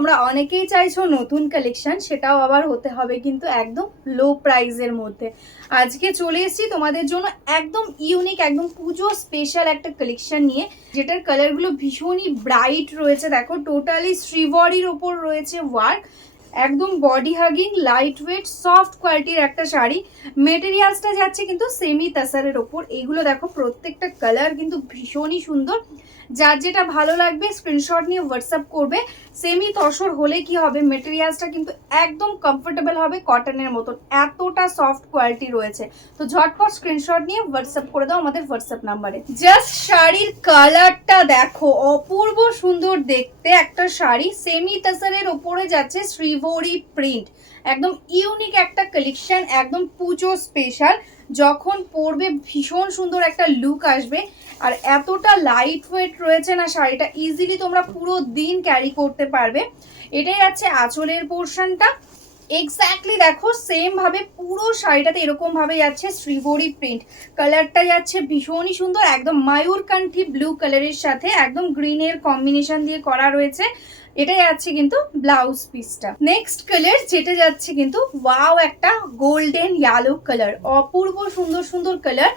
তোমরা অনেকেই চাইছো নতুন কালেকশন, সেটাও আবার হতে হবে কিন্তু একদম লো প্রাইসের মধ্যে। আজকে চলে এসেছি তোমাদের জন্য একদম ইউনিক, একদম পুজো স্পেশাল একটা কালেকশন নিয়ে, যেটার কালারগুলো ভীষণই ব্রাইট রয়েছে। দেখো টোটালি শ্রীবরির ওপর রয়েছে ওয়ার্ক, একদম body hugging light weight soft কোয়ালিটির একটা শাড়ি। মেটেরিয়ালসটা যাচ্ছে কিন্তু সেমি তাসারের ওপর। এইগুলো দেখো প্রত্যেকটা কালার কিন্তু ভীষণই সুন্দর। যার যেটা ভালো লাগবে স্ক্রিনশট নিয়ে হোয়াটসঅ্যাপ করবে। সেমি তসর হলে কি হবে, মেটেরিয়ালসটা কিন্তু একদম কমফোর্টেবল হবে, কটনের মতন এতটা সফট কোয়ালিটি রয়েছে। তো ঝটপট স্ক্রিনশট নিয়ে হোয়াটসঅ্যাপ করে দাও আমাদের হোয়াটসঅ্যাপ নাম্বারে। জাস্ট শাড়ির কালারটা দেখো, অপূর্ব সুন্দর দেখতে একটা শাড়ি। সেমি তাসারের ওপরে যাচ্ছে শ্রীবরি প্রিন্ট, একদম ইউনিক একটা কালেকশন, একদম পুজো স্পেশাল। যখন পরবে ভীষণ সুন্দর একটা লুক আসবে। আর এতটা লাইট ওয়েট রয়েছে না শাড়িটা, ইজিলি তোমরা পুরো দিন ক্যারি করতে পারবে। এটাই আছে আঁচলের পোর্শনটা। এক্স্যাক্টলি দেখো সেম ভাবে পুরো শাড়িটাতে এরকম ভাবে যাচ্ছে শ্রীবরি প্রিন্ট। কালারটা যাচ্ছে ভীষণই সুন্দর, একদম ময়ূরকান্ঠী ব্লু কালারের সাথে একদম গ্রিনের কম্বিনেশন দিয়ে করা রয়েছে। এটা যাচ্ছে কিন্তু ব্লাউজ পিসটা। নেক্সট কালার যেটা যাচ্ছে কিন্তু ওয়াও, একটা গোল্ডেন येलो कलर, अपूर्व सुंदर सुंदर कलर।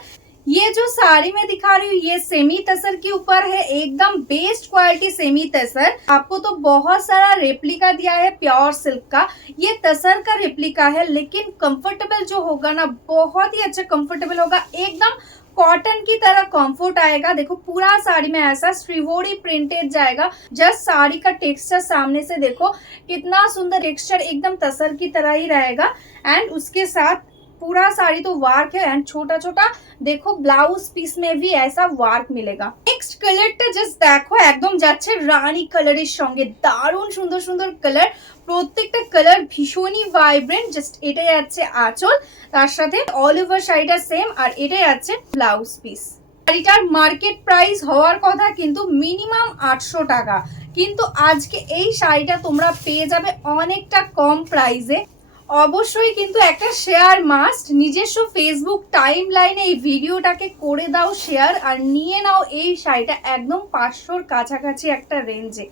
ये जो साड़ी में दिखा रही हूँ ये सेमी तसर के ऊपर है, एकदम बेस्ट क्वालिटी सेमी तसर। आपको तो बहुत सारा रेप्लिका दिया है प्योर सिल्क का, ये तसर का रेप्लिका है, लेकिन कंफर्टेबल जो होगा ना बहुत ही अच्छा कंफर्टेबल होगा, एकदम कॉटन की तरह कंफर्ट आएगा। देखो पूरा साड़ी में ऐसा श्रीवोरी प्रिंटेड जाएगा। जस्ट साड़ी का टेक्सचर सामने से देखो कितना सुंदर टेक्सचर, एकदम तसर की तरह ही रहेगा। एंड उसके साथ पूरा साड़ी तो वार्क है, एंड छोटा छोटा देखो ब्लाउज पीस में भी ऐसा वार्क मिलेगा। नेक्स्ट कलरটা জাস্ট দেখো, একদম যাচ্ছে রানী কালারের সঙ্গে, দারুণ সুন্দর সুন্দর কালার। প্রত্যেকটা কালার ভীষণই ভাইব্রেন্ট। জাস্ট এটাই আছে আঁচল, তার সাথে অল ওভার শাড়িটা সেম, আর এটাই আছে ব্লাউজ পিস। শাড়িটার মার্কেট প্রাইস হওয়ার কথা কিন্তু মিনিমাম 800 টাকা, কিন্তু আজকে এই শাড়িটা তোমরা পেয়ে যাবে অনেকটা কম প্রাইসে। অবশ্যই কিন্তু একটা শেয়ার মাস্ট, নিজস্ব ফেসবুক টাইম লাইনে এই ভিডিওটাকে করে দাও শেয়ার, আর নিয়ে নাও এই শাড়িটা একদম 500-র কাছাকাছি একটা রেঞ্জে।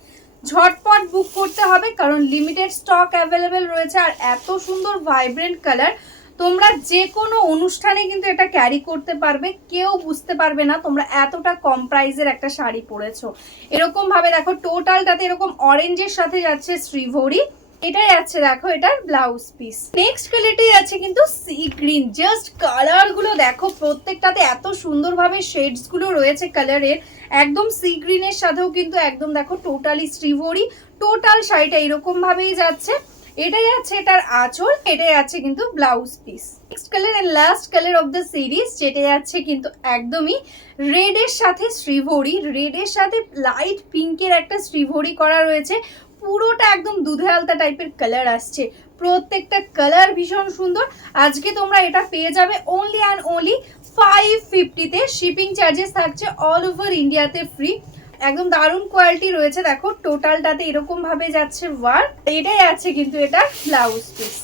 ঝটপট বুক করতে হবে কারণ লিমিটেড স্টক অ্যাভেলেবেল রয়েছে। আর এত সুন্দর ভাইব্রেন্ট কালার, তোমরা যে কোনো অনুষ্ঠানে কিন্তু এটা ক্যারি করতে পারবে, কেউ বুঝতে পারবে না তোমরা এতটা কম প্রাইসের একটা শাড়ি পরেছো। এরকম ভাবে দেখো টোটালটাতে এরকম অরেঞ্জের সাথে যাচ্ছে শ্রীভরি, এটাই আছে দেখো এটার ব্লাউজ পিস। নেক্সট কালারটাই আছে কিন্তু সি গ্রিন। জাস্ট কালার গুলো দেখো, প্রত্যেকটাতে এত সুন্দরভাবে শেডস গুলো রয়েছে কালারের, একদম সি গ্রিনের সাথেও কিন্তু একদম দেখো টোটালি শ্রীভরি। টোটাল শাড়িটা এরকম ভাবেই যাচ্ছে। এটাই আছে এটার আঁচল, এটাই আছে কিন্তু blouse piece. Next colour and last colour of the series, যেটাই আছে কিন্তু একদমই রেড এর সাথে শ্রীভরি, রেড এর সাথে লাইট পিঙ্কের একটা শ্রীভরি করা রয়েছে। পুরোটা একদম দুধে আলতা টাইপের কালার আসছে, প্রত্যেকটা কালার ভীষণ সুন্দর। আজকে তোমরা এটা পেয়ে যাবে অনলি অ্যান্ড অনলি 550-তে। শিপিং চার্জেস থাকছে অল ওভার ইন্ডিয়াতে ফ্রি। একদম দারুণ কোয়ালিটি রয়েছে। দেখো টোটালটাতে এরকম ভাবে যাচ্ছে ওয়ার্ক, এটাই আছে কিন্তু এটা ব্লাউজ পিস।